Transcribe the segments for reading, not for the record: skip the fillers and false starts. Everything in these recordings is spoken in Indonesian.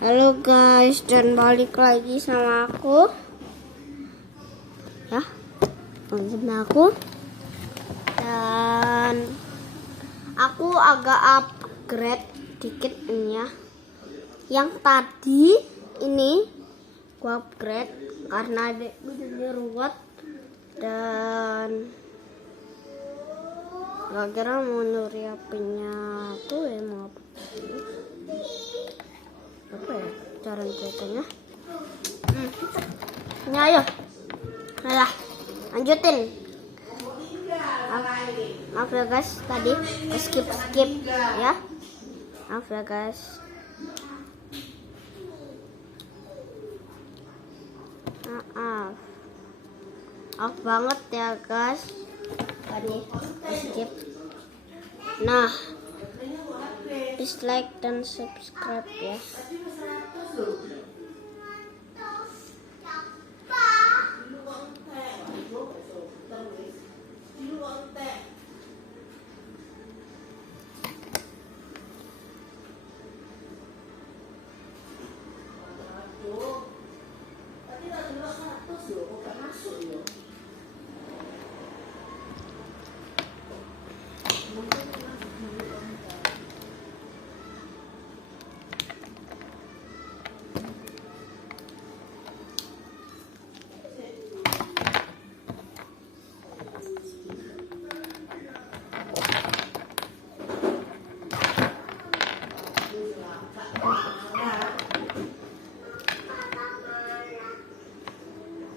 Halo guys, dan balik lagi sama aku ya, sama aku. Dan aku agak upgrade dikit ini ya. Yang tadi ini gua upgrade karena adekku jadi ruwet dan gak kira mau nyuri HP-nya tuh ya, mau apa ya cara ceritanya. Ini ayo, nah, lanjutin. Maaf ya guys, tadi skip ya, maaf ya guys. Maaf banget ya guys, tadi skip. Nah, please like dan subscribe ya.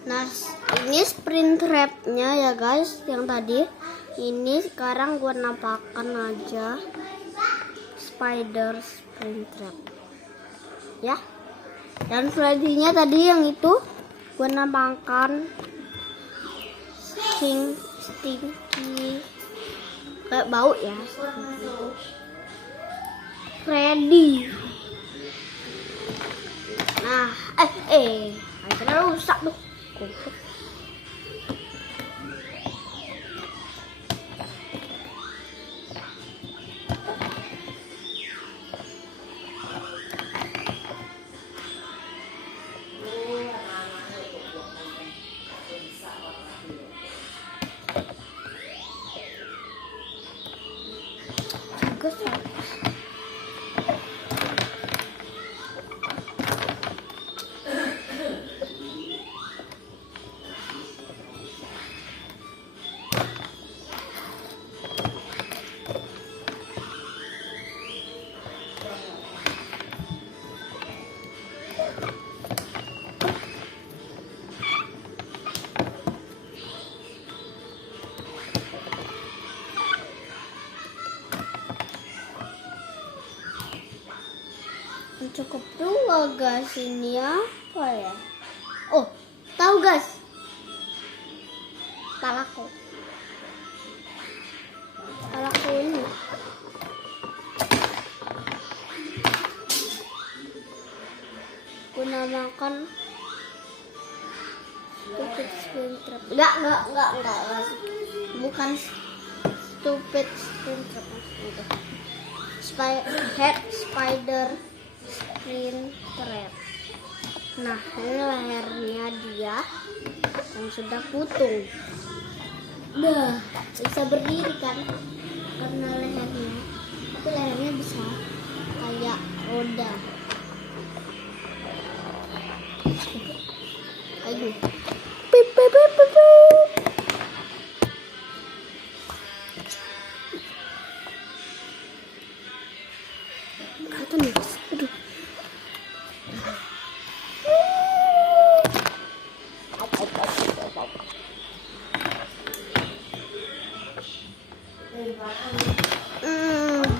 Nah, ini Springtrap-nya ya guys, yang tadi. Ini sekarang gue nampakkan aja Spider Springtrap ya. Dan Freddy-nya tadi yang itu gue nampakkan stinky kayak bau ya, Freddy. Nah, akhirnya rusak tuh. Cukup dua guys, ini apa ya? Oh, tahu guys, palaku ini guna makan stupid Springtrap. Enggak, bukan stupid Springtrap itu. Spider Springtrap. Nah, ini lehernya dia yang sudah putung. Udah bisa berdiri kan karena lehernya, tapi lehernya bisa kayak roda. Ayo, pip. Kata nih, aduh.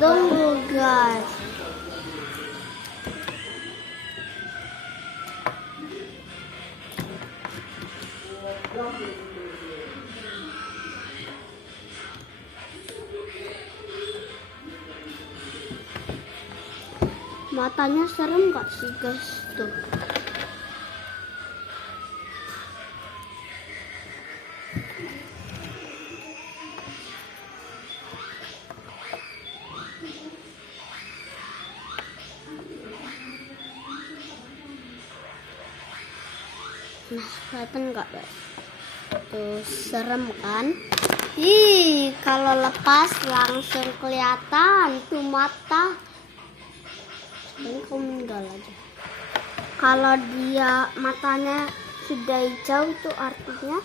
Tunggu guys. Matanya serem gak sih guys tuh? Nah, kelihatan nggak guys? Tuh serem kan? Ih, kalau lepas langsung kelihatan tuh mata. Ini kau meninggal aja. Kalau dia matanya sudah hijau itu artinya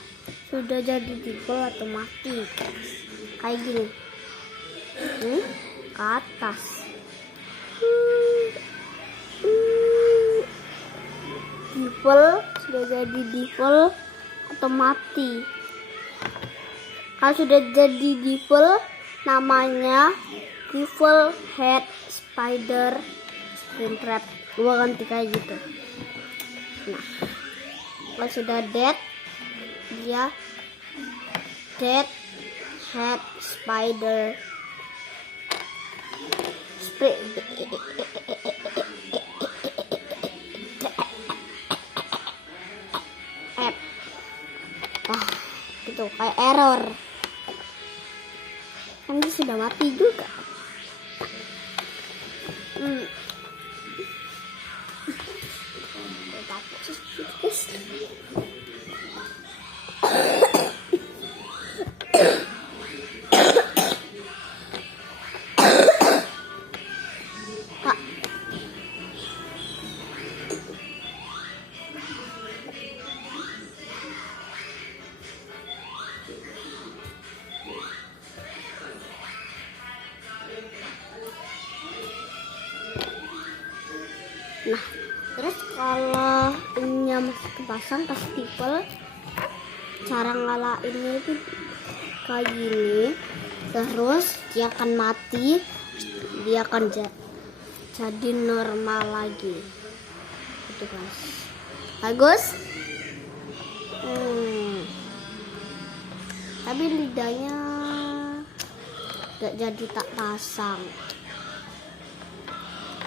sudah jadi dibel atau mati guys. Kayak gini. Ke atas. Devil sudah jadi devil atau mati. Kalau sudah jadi devil namanya devil head spider springtrap. Gua ganti kayak gitu. Nah, kalau sudah dead dia dead head spider gitu kayak error kan dia sudah mati juga. Nah, terus kalau ininya masih kepasang pas tipe, cara ngalahinnya itu kayak gini. Terus dia akan mati, dia akan jadi normal lagi. Itu guys. Bagus. Tapi lidahnya gak jadi tak pasang.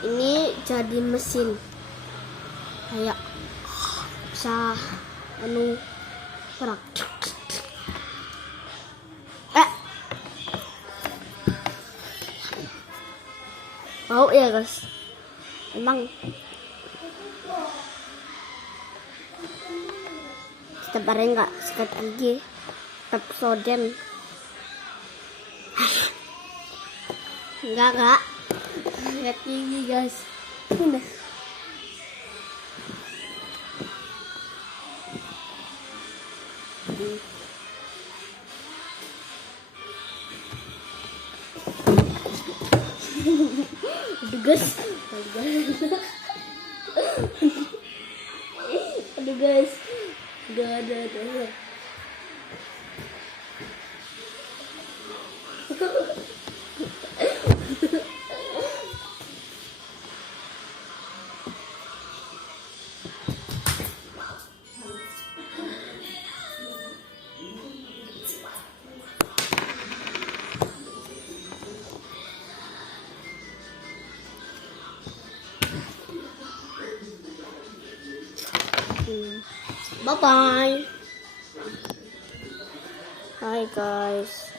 Ini jadi mesin kayak bisa perang. Bau ya guys, emang setiap hari nggak sikat gigi, tetap soden. Enggak sikat gigi guys. Udah. Aduh guys, aduh guys, gak ada. Bye bye. Hi guys.